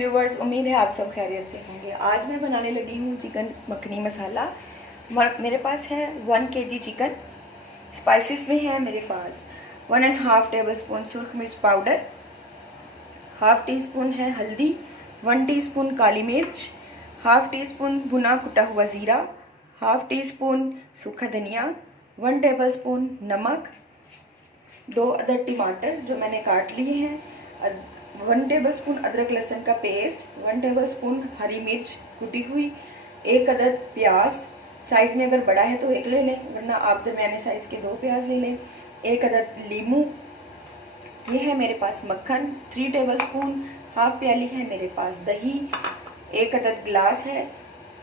Viewers, उम्मीद है आप सब खैरियत से होंगे। आज मैं बनाने लगी हूँ चिकन मखनी मसाला। मेरे पास है 1 kg चिकन। स्पाइसेस में है मेरे पास 1.5 टेबलस्पून सुरख मिर्च पाउडर, हाफ टी स्पून है हल्दी, 1 टीस्पून काली मिर्च, हाफ टी स्पून भुना कुटा हुआ ज़ीरा, हाफ टी स्पून सूखा धनिया, 1 टेबलस्पून नमक, 2 अदर टमाटर जो मैंने काट लिए हैं, 1 टेबलस्पून अदरक लहसुन का पेस्ट, 1 टेबलस्पून हरी मिर्च कुटी हुई, 1 अदद प्याज, साइज़ में अगर बड़ा है तो 1 ले लें, वरना आप दरमियाने साइज़ के 2 प्याज ले लें, 1 अदद लीमू। ये है मेरे पास मक्खन 3 टेबलस्पून, हाफ प्याली है मेरे पास दही, 1 अदद गिलास है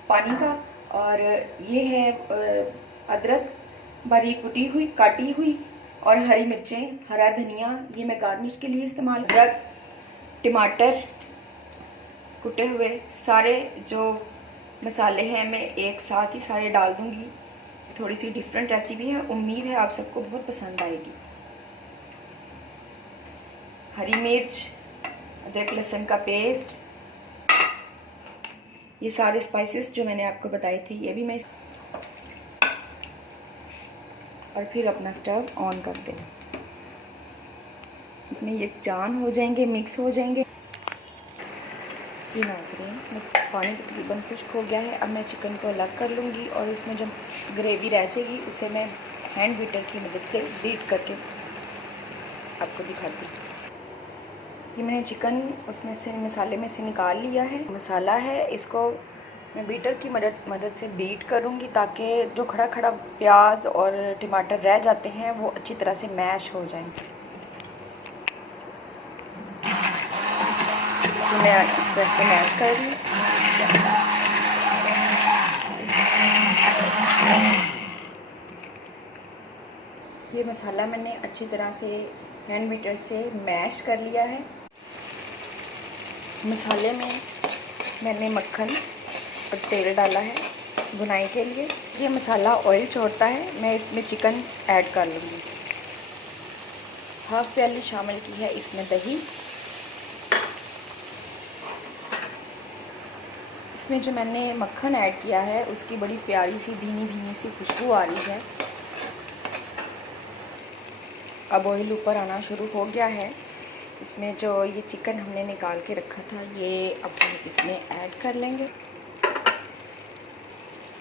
पानी का, और ये है अदरक बारीक कुटी हुई काटी हुई, और हरी मिर्चें, हरा धनिया ये मैं गार्निश के लिए इस्तेमाल। अदरक, टमाटर कुटे हुए, सारे जो मसाले हैं मैं एक साथ ही सारे डाल दूंगी। थोड़ी सी डिफरेंट रेसिपी है, उम्मीद है आप सबको बहुत पसंद आएगी। हरी मिर्च, अदरक लहसुन का पेस्ट, ये सारे स्पाइसेस जो मैंने आपको बताए थे ये भी मैं, और फिर अपना स्टव ऑन कर दें। इसमें ये जान हो जाएंगे, मिक्स हो जाएंगे। जी नाज़रीन, पानी तकरीबन खुश्क हो गया है। अब मैं चिकन को अलग कर लूँगी और इसमें जब ग्रेवी रह जाएगी उसे मैं हैंड बीटर की मदद से बीट करके आपको दिखाती हूँ। ये मैंने चिकन उसमें से मसाले में से निकाल लिया है। मसाला है, इसको मैं बीटर की मदद से बीट करूँगी ताकि जो खड़ा खड़ा प्याज और टमाटर रह जाते हैं वो अच्छी तरह से मैश हो जाएं। तो मैं वैसे मैश कर रही हूँ। ये मसाला मैंने अच्छी तरह से हैंड बीटर से मैश कर लिया है। मसाले में मैंने मक्खन और तेल डाला है भुनाई के लिए। ये मसाला ऑयल छोड़ता है, मैं इसमें चिकन ऐड कर लूँगी। हाफ प्याली शामिल की है इसमें दही। इसमें जो मैंने मक्खन ऐड किया है उसकी बड़ी प्यारी सी धीमी धीमी सी खुशबू आ रही है। अब ऑयल ऊपर आना शुरू हो गया है। इसमें जो ये चिकन हमने निकाल के रखा था ये अब हम इसमें ऐड कर लेंगे।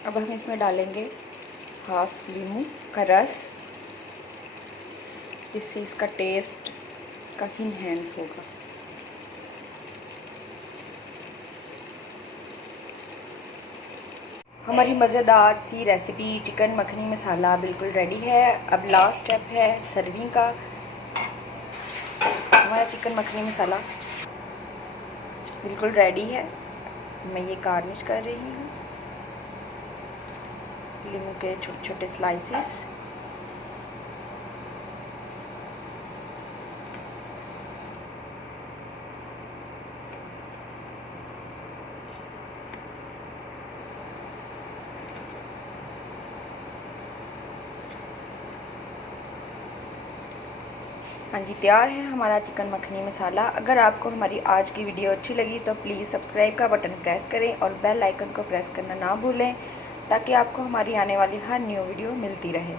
अब हम इसमें डालेंगे हाफ लीमू का रस, जिससे इसका टेस्ट काफ़ी इन्हेंस होगा। हमारी मज़ेदार सी रेसिपी चिकन मखनी मसाला बिल्कुल रेडी है। अब लास्ट स्टेप है सर्विंग का। हमारा चिकन मखनी मसाला बिल्कुल रेडी है। मैं ये गार्निश कर रही हूँ लीमू के छोटे छोटे स्लाइसेस। हाँ जी, तैयार है हमारा चिकन मखनी मसाला। अगर आपको हमारी आज की वीडियो अच्छी लगी तो प्लीज़ सब्सक्राइब का बटन प्रेस करें और बेल आइकन को प्रेस करना ना भूलें ताकि आपको हमारी आने वाली हर न्यू वीडियो मिलती रहे।